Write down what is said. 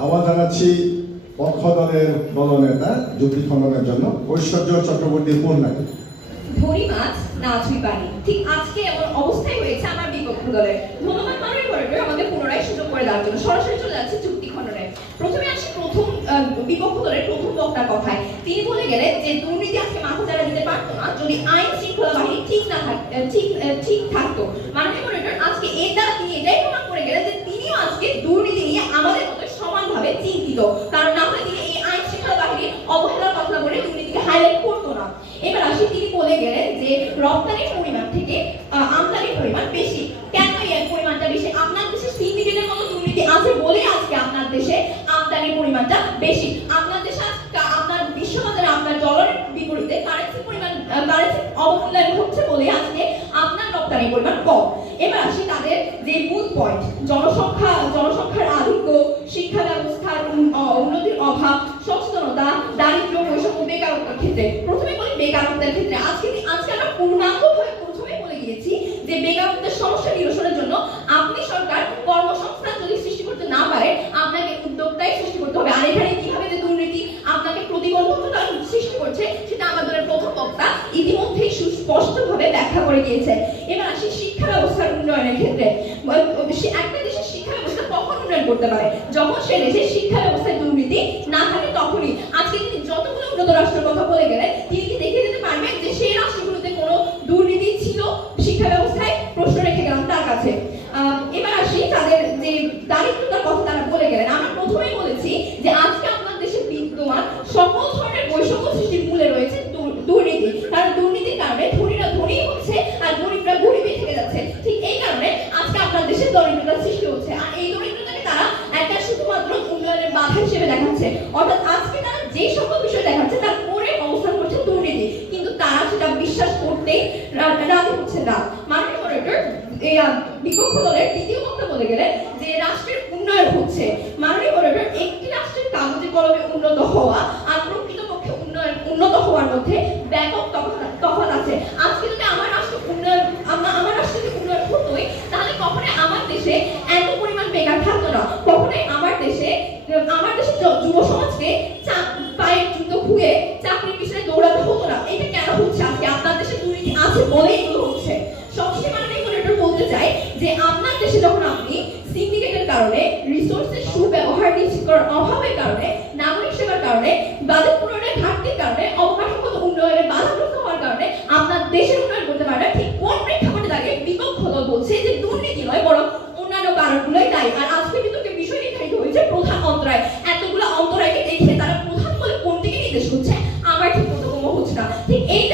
আহ্বান জানাচ্ছি পক্ষ দলের দলনেতা যুক্তি খণ্ডনের জন্য। ঐশ্বর্য চক্রবর্তী পূর্ণাকে ধরি মাছ ঠিক আজকে হয়েছে বিপক্ষ দলের আমাদের পুনরায় সুযোগ করে সরাসরি চলে চুক্তি প্রথমে আসি প্রথম বিপক্ষ প্রথম কথায়। তিনি যে, দুর্নীতি আজকে দিতে পারতো যদি আইন শৃঙ্খলা বাহিনী ঠিক না ঠিক ঠিক থাকতো মাননীয় করিডোর আজকে এর দ্বারা তিনি এটাই প্রমাণ করে গেলেন যে তিনিও আজকে দুর্নীতি নিয়ে আমাদের মতো কারণ না হলে তিনি এই আইন শৃঙ্খলা বাহিনীর অবহেলার কথা বলে দুর্নীতিকে হাইলাইট করতো না। এবার আসি তিনি বলে গেলেন যে, রপ্তানির পরিমাণ থেকে আমদানির পরিমাণ বেশি। কেন এই পরিমাণটা বেশি? আপনার দেশে সিন্ডিকেটের মতো দুর্নীতি আছে বলে আজকে আপনার দেশে আমদানির পরিমাণটা বেশি। আপনার দেশে আপনার বিশ্ববাজারে আপনার ডলারের বিপরীতে কারেন্সি পরিমাণ কারেন্সি অবমূল্যায়ন হচ্ছে বলে আজকে আপনার রপ্তানির পরিমাণ কম। এবার আসি তাদের যে মূল পয়েন্ট জনসংখ্যা, জনসংখ্যার ক্ষেত্রে প্রথমে বলি বেকারত্বের ক্ষেত্রে। আজকে আজকে আমরা পূর্ণাঙ্গভাবে প্রথমে বলে গিয়েছি যে বেকারত্বের সমস্যা নিরসনের জন্য আপনি সরকার কর্মসংস্থান যদি সৃষ্টি করতে না পারে, আপনাকে উদ্যোক্তাই সৃষ্টি করতে হবে। আর এখানে কীভাবে যে দুর্নীতি আপনাকে প্রতিবন্ধকতা সৃষ্টি করছে, সেটা আমাদের প্রথম বক্তা ইতিমধ্যেই সুস্পষ্টভাবে ব্যাখ্যা করে দিয়েছে। এবার আসি শিক্ষা ব্যবস্থার উন্নয়নের ক্ষেত্রে। একটা দেশের শিক্ষা ব্যবস্থা কখন উন্নয়ন করতে পারে? যখন সে দেশের শিক্ষা ব্যবস্থায় দুর্নীতি না থাকে তখনই। আজকে তিনি যতগুলো উন্নত রাষ্ট্রের কথা বলে গেলেন, তিনি কি দেখিয়ে দিতে পারবেন যে সেই রাষ্ট্রগুলোতে কোনো দুর্নীতি ছিল? শিক্ষা ব্যবস্থায় প্রশ্ন রেখে গেলাম তার কাছে। এবার আসি তাদের যে দারিদ্রতার কথা তারা বলে গেলেন। আমরা প্রথমেই বলেছি যে আজকে আপনার দেশে বিদ্যমান সকল ধরনের বৈষম্য সৃষ্টির মূলে রয়েছে দুর্নীতি। কারণ দুর্নীতির কারণে ধনীরা ধনী হচ্ছে আর গরিবরা গরিবই থেকে যাচ্ছে ঠিক এই কারণে আজকে আপনার দেশে দরিদ্রতা সৃষ্টি হচ্ছে আর এই দরিদ্রতাকে তারা একটা শুধুমাত্র উন্নয়নের বাধা হিসেবে দেখাচ্ছে। অর্থাৎ আজকে তারা যে সকল বিষয় দেখাচ্ছে তার পরে অবস্থান করছে দুর্নীতি। কিন্তু তারা সেটা বিশ্বাস করতে রাজি হচ্ছে না। মাননীয় আহ, বিপক্ষ দলের দ্বিতীয় বলে গেলেন যে রাষ্ট্রের উন্নয়ন হচ্ছে। মাননীয় করিডোর একটি রাষ্ট্রের কাগজে কলমে উন্নত হওয়া আর প্রকৃতপক্ষে উন্নয়ন উন্নত হওয়ার মধ্যে ব্যাপক তফাৎ- আছে। আজকে যদি আমার রাষ্ট্র উন্নয়ন আমার রাষ্ট্র যদি উন্নয়ন হতোই তাহলে কখনোই আমার দেশে এত পরিমাণ বেকার থাকতো না কখনোই আমার দেশে আমার দেশের য- যুব সমাজকে পায়ের জুতো খুয়ে চাকরির পিছনে দৌড়াতে হতো না। এটা কেন হচ্ছে? আজকে আপনার দেশে দুর্নীতি আছে বলেই এগুলো হচ্ছে। সবচেয়ে মাননীয় করিডোর বলতে চাই যে আপনার দেশে যখন আপনি সিন্ডিকেটের কারণে রিসোর্সের সুব্যবহার নিশ্চিত অভাবের কারণে, নাগরিক সেবার কারণে, বাজেট পূরণের ঘাটতির কারণে, অবকাঠামোগত উন্নয়নের বাধাগ্রস্ত হওয়ার কারণে আপনার দেশের উন্নয়ন করতে পারে না। ঠিক কোন প্রেক্ষাপটে দাঁড়িয়ে বিপক্ষ দল বলছে যে দুর্নীতি নয়, বরং অন্যান্য কারণগুলোই দায়ী। আর ঠিক বোধগম্য হচ্ছে না ঠিক এই জায়গায়